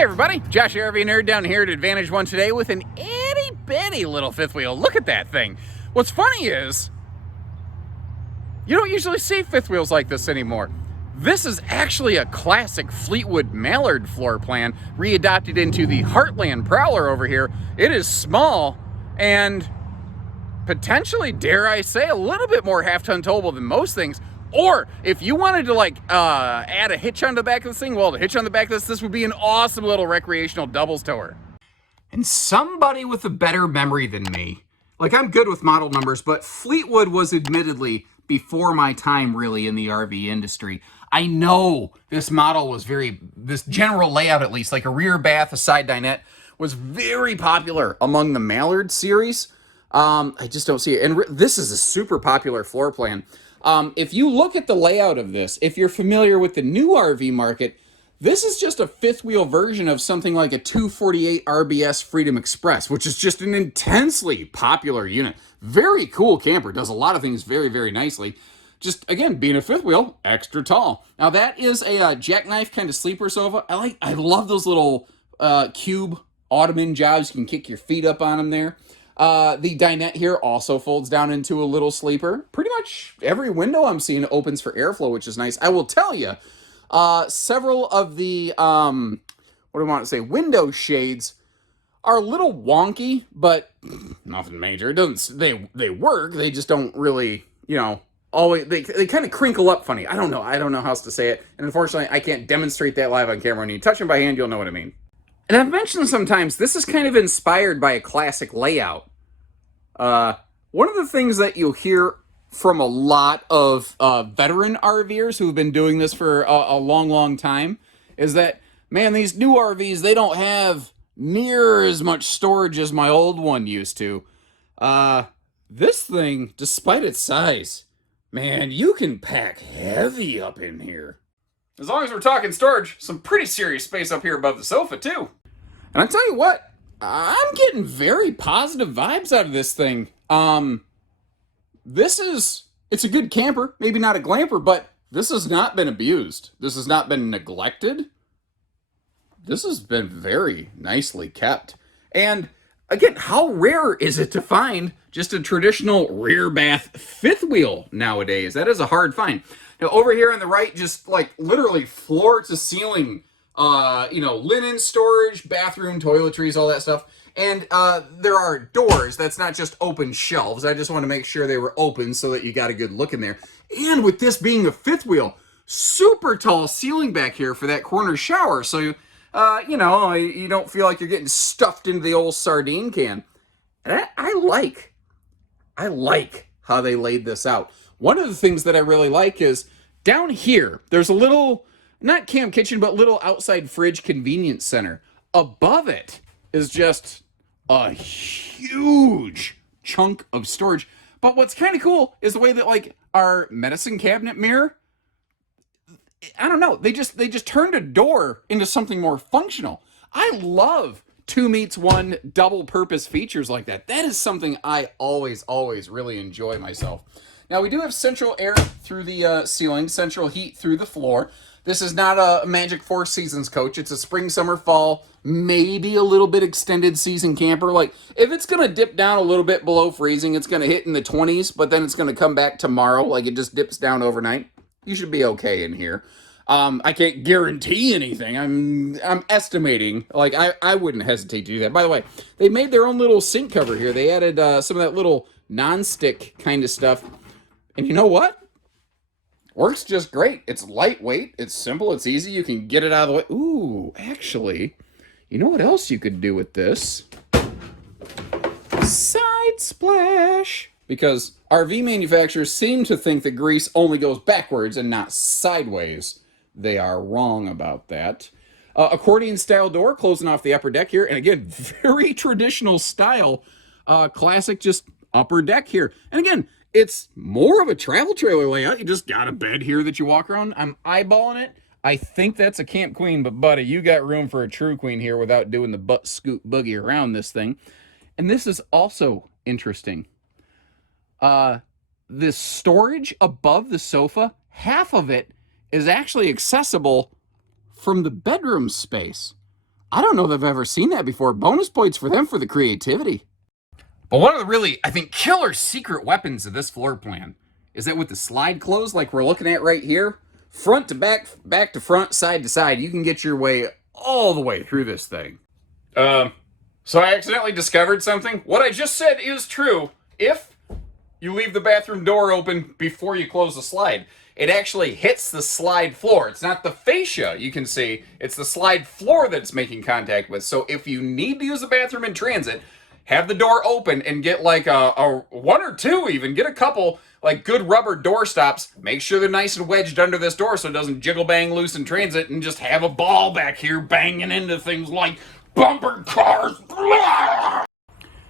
Hey everybody, Josh RV Nerd down here at Advantage One today with an itty bitty little fifth wheel. Look at that thing. What's funny is, you don't usually see fifth wheels like this anymore. This is actually a classic Fleetwood Mallard floor plan, readopted into the Heartland Prowler over here. It is small and potentially, dare I say, a little bit more half-ton towable than most things. Or if you wanted to add a hitch on the back of this thing, well, the hitch on the back of this would be an awesome little recreational doubles tower. And somebody with a better memory than me, like I'm good with model numbers, but Fleetwood was admittedly before my time really in the RV industry. I know this model was this general layout at least, like a rear bath, a side dinette, was very popular among the Mallard series. I just don't see it. And this is a super popular floor plan. If you look at the layout of this, if you're familiar with the new RV market, this is just a fifth wheel version of something like a 248 RBS Freedom Express, which is just an intensely popular unit. Very cool camper, does a lot of things very, very nicely. Just, again, being a fifth wheel, extra tall. Now that is a jackknife kind of sleeper sofa. I love those little cube ottoman jobs. You can kick your feet up on them there. The dinette here also folds down into a little sleeper. Pretty much every window I'm seeing opens for airflow, which is nice. I will tell you, several of the, window shades are a little wonky, but nothing major. It doesn't, they work, they just don't really, always, they kind of crinkle up funny. I don't know how else to say it. And unfortunately, I can't demonstrate that live on camera. When you touch them by hand, you'll know what I mean. And I've mentioned sometimes, this is kind of inspired by a classic layout. One of the things that you'll hear from a lot of veteran RVers who've been doing this for a long, long time is that, man, these new RVs, they don't have near as much storage as my old one used to. This thing, despite its size, man, you can pack heavy up in here. As long as we're talking storage, some pretty serious space up here above the sofa, too. And I tell you what, I'm getting very positive vibes out of this thing. It's a good camper, maybe not a glamper, but this has not been abused. This has not been neglected. This has been very nicely kept. And again, how rare is it to find just a traditional rear bath fifth wheel nowadays? That is a hard find. Now over here on the right, just like literally floor to ceiling, linen storage, bathroom, toiletries, all that stuff. And there are doors. That's not just open shelves. I just want to make sure they were open so that you got a good look in there. And with this being a fifth wheel, super tall ceiling back here for that corner shower. So, you don't feel like you're getting stuffed into the old sardine can. And I like how they laid this out. One of the things that I really like is down here, there's a little, not camp kitchen, but little outside fridge convenience center. Above it is just a huge chunk of storage. But what's kind of cool is the way that our medicine cabinet mirror, I don't know, they just turned a door into something more functional. I love 2 meets 1 double purpose features like that. That is something I always really enjoy myself. Now we do have central air through the ceiling, central heat through the floor. This is not a Magic 4 Seasons coach. It's a spring, summer, fall, maybe a little bit extended season camper. Like, if it's going to dip down a little bit below freezing, it's going to hit in the 20s, but then it's going to come back tomorrow. Like, it just dips down overnight. You should be okay in here. I can't guarantee anything. I'm estimating. Like, I wouldn't hesitate to do that. By the way, they made their own little sink cover here. They added some of that little non-stick kind of stuff. And you know what? Works just great. It's lightweight. It's simple. It's easy. You can get it out of the way. Ooh, actually, you know what else you could do with this? Side splash. Because RV manufacturers seem to think that grease only goes backwards and not sideways. They are wrong about that. Accordion style door closing off the upper deck here. And again, very traditional style. Classic just upper deck here. And again, it's more of a travel trailer layout. You just got a bed here that you walk around. I'm eyeballing it. I think that's a Camp Queen, but buddy, you got room for a true queen here without doing the butt scoot boogie around this thing. And this is also interesting. This storage above the sofa, half of it is actually accessible from the bedroom space. I don't know that I've ever seen that before. Bonus points for them for the creativity. But one of the really, I think, killer secret weapons of this floor plan is that with the slide close like we're looking at right here, front to back, back to front, side to side, you can get your way all the way through this thing. So I accidentally discovered something. What I just said is true. If you leave the bathroom door open before you close the slide, it actually hits the slide floor. It's not the fascia, you can see. It's the slide floor that it's making contact with. So if you need to use the bathroom in transit, have the door open and get like a one or two even. Get a couple like good rubber door stops. Make sure they're nice and wedged under this door so it doesn't jiggle bang loose in transit, and just have a ball back here banging into things like bumper cars.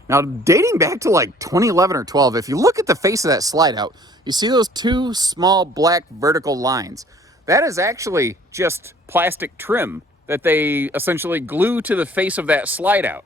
Now, dating back to like 2011 or 12, if you look at the face of that slide out, you see those two small black vertical lines. That is actually just plastic trim that they essentially glue to the face of that slide out.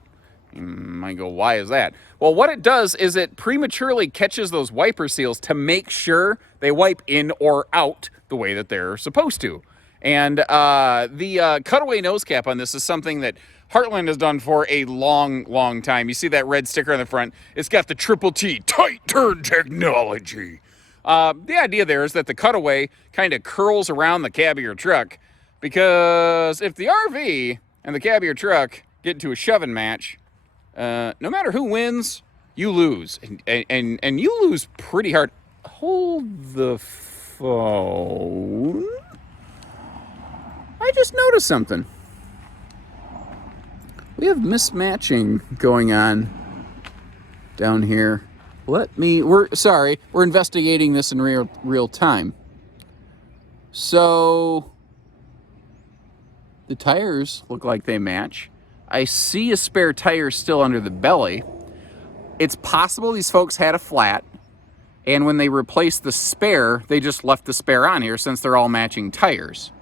You might go, why is that? Well, what it does is it prematurely catches those wiper seals to make sure they wipe in or out the way that they're supposed to. And the cutaway nose cap on this is something that Heartland has done for a long, long time. You see that red sticker on the front? It's got the triple T, tight turn technology. The idea there is that the cutaway kind of curls around the cab of your truck, because if the RV and the cab of your truck get into a shoving match, no matter who wins, you lose. And you lose pretty hard. Hold the phone. I just noticed something. We have mismatching going on down here. We're investigating this in real time. So the tires look like they match. I see a spare tire still under the belly. It's possible these folks had a flat, and when they replaced the spare, they just left the spare on here since they're all matching tires.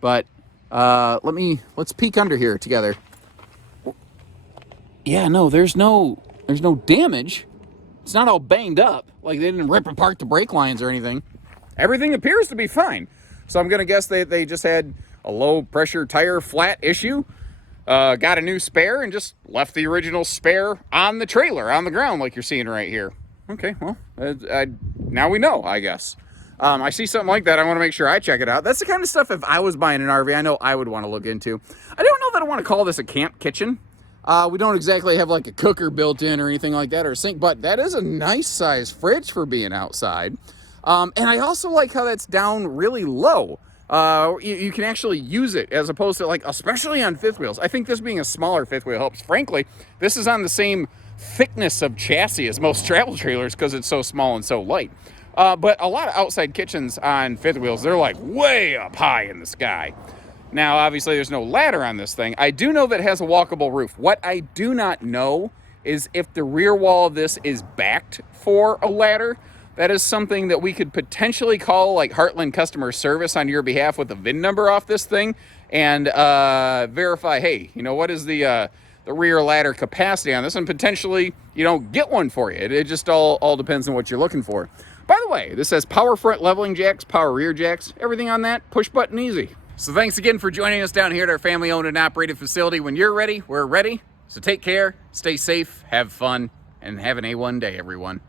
But let's peek under here together. Yeah, no, there's no damage. It's not all banged up, like they didn't rip apart the brake lines or anything. Everything appears to be fine. So I'm gonna guess they just had a low pressure tire flat issue, got a new spare, and just left the original spare on the trailer, on the ground, like you're seeing right here. Okay, well, now we know, I guess. I see something like that, I want to make sure I check it out. That's the kind of stuff, if I was buying an RV, I know I would want to look into. I don't know that I want to call this a camp kitchen. We don't exactly have like a cooker built in or anything like that, or a sink, but that is a nice size fridge for being outside. And I also like how that's down really low. You can actually use it as opposed to, like, especially on fifth wheels. I think this being a smaller fifth wheel helps. Frankly, this is on the same thickness of chassis as most travel trailers because it's so small and so light. But a lot of outside kitchens on fifth wheels, they're like way up high in the sky. Now, obviously, there's no ladder on this thing. I do know that it has a walkable roof. What I do not know is if the rear wall of this is backed for a ladder. That is something that we could potentially call like Heartland customer service on your behalf with the VIN number off this thing and verify, hey, what is the rear ladder capacity on this, and potentially, get one for you. It just all depends on what you're looking for. By the way, this has power front leveling jacks, power rear jacks, everything on that, push button easy. So thanks again for joining us down here at our family owned and operated facility. When you're ready, we're ready. So take care, stay safe, have fun, and have an A1 day, everyone.